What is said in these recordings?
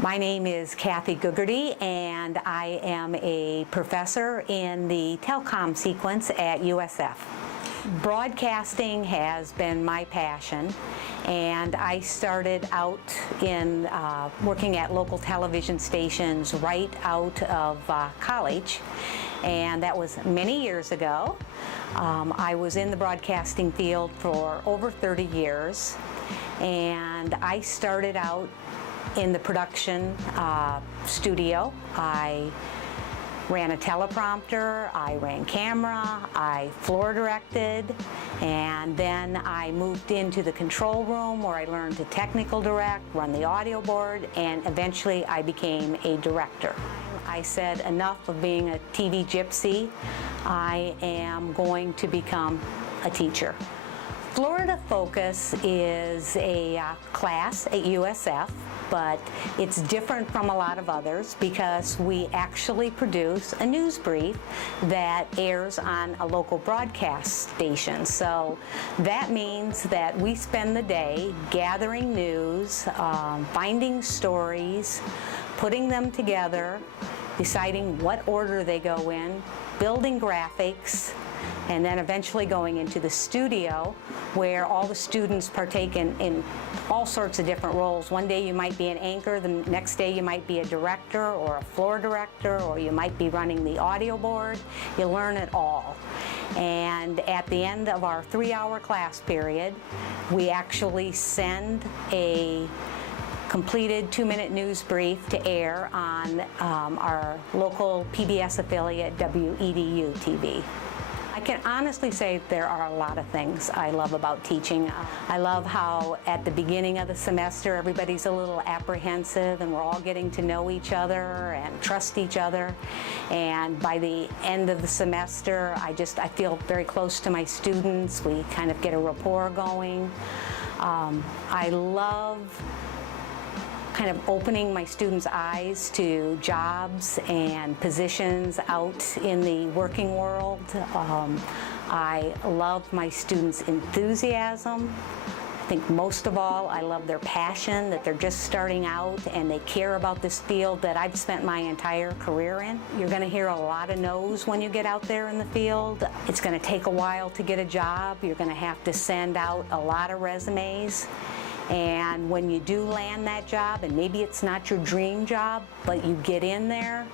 My name is Cathy Gugerty, and I am a professor in the telecom sequence at USF. Broadcasting has been my passion, and I started out in working at local television stations right out of college, and that was many years ago. I was in the broadcasting field for over 30 years, and I started out in the production studio. I ran a teleprompter, I ran camera, I floor directed, and then I moved into the control room where I learned to technical direct, run the audio board, and eventually I became a director. I said enough of being a TV gypsy. I am going to become a teacher. Florida Focus is a class at USF, but it's different from a lot of others because we actually produce a news brief that airs on a local broadcast station. So that means that we spend the day gathering news, finding stories, putting them together, deciding what order they go in, building graphics, and then eventually going into the studio where all the students partake in all sorts of different roles. One day you might be an anchor, the next day you might be a director or a floor director, or you might be running the audio board. You learn it all. And at the end of our 3-hour class period, we actually send a completed 2-minute news brief to air on our local PBS affiliate, WEDU TV. I can honestly say there are a lot of things I love about teaching. I love how at the beginning of the semester everybody's a little apprehensive and we're all getting to know each other and trust each other. And by the end of the semester, I feel very close to my students. We kind of get a rapport going. I love kind of opening my students' eyes to jobs and positions out in the working world. I love my students' enthusiasm. I think most of all, I love their passion, that they're just starting out and they care about this field that I've spent my entire career in. You're going to hear a lot of no's when you get out there in the field. It's going to take a while to get a job. You're going to have to send out a lot of resumes. And when you do land that job, and maybe it's not your dream job, but you get in there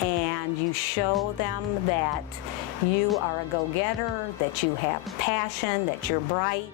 and you show them that you are a go-getter, that you have passion, that you're bright.